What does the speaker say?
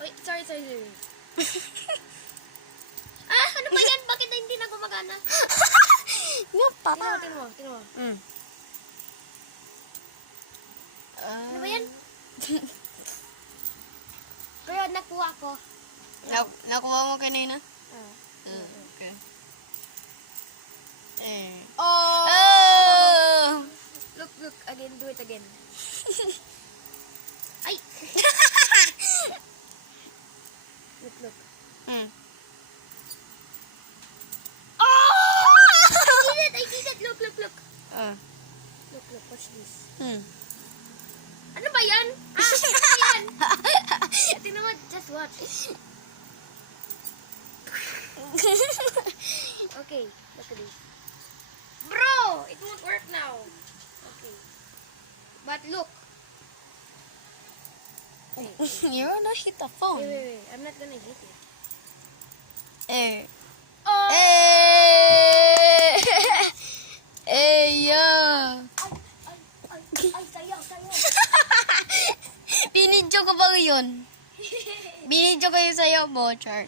Wait, sorry. Ah, ano ba yan? Bakit na hindi na gumagana? Yung papa. Tingnan mo. Mm. Ano ba yan? Pero nakuha ko. Nakuha mo kanina? Ah. Okay. Eh. Oh! Oh! Look, again, do it again. Ay! Look. Hmm. Oh! I did it! Look. Oh. Look, watch this. Hmm. Ano ba yan? Ano ba yan? Tingnan mo, just watch. Okay, look at this. Bro! It won't work now. Okay. But look. You're gonna hit the phone. Wait. I'm not gonna hit it. Eh. Oh! Yeah. Ay, sayaw. Binidyo ko ba yun? Binidyo ko yung sayo mo, Char.